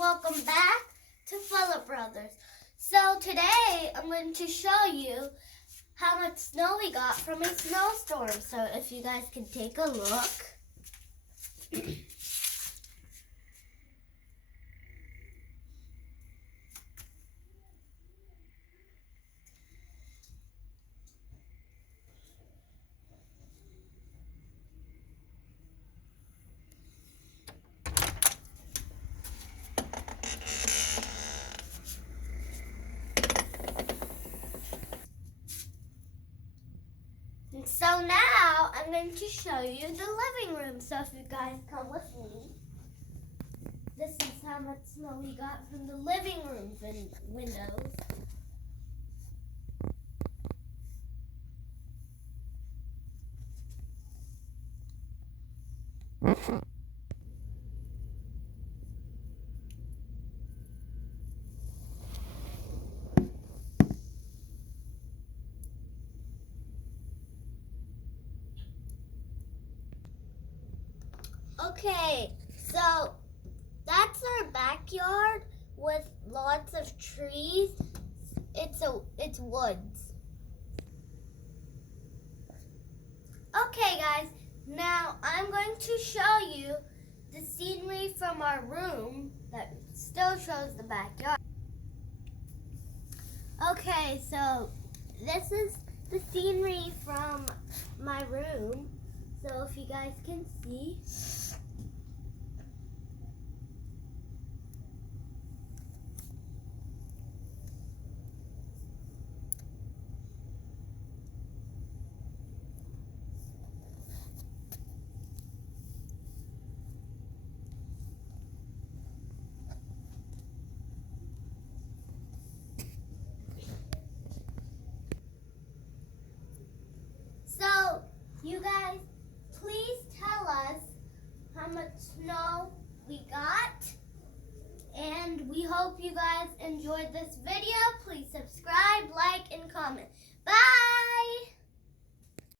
welcome back to Phillip Brothers. So today I'm going to show you how much snow we got from a snowstorm. So if you guys can take a look. And so now I'm going to show you the living room. So if you guys come with me, this is how much snow we got from the living room windows. Okay, so that's our backyard with lots of trees. It's woods. Okay, guys, now I'm going to show you the scenery from our room that still shows the backyard. Okay, so this is the scenery from my room. So if you guys can see. So you guys, please tell us how much snow we got. And we hope you guys enjoyed this video. Please subscribe, like, and comment. Bye!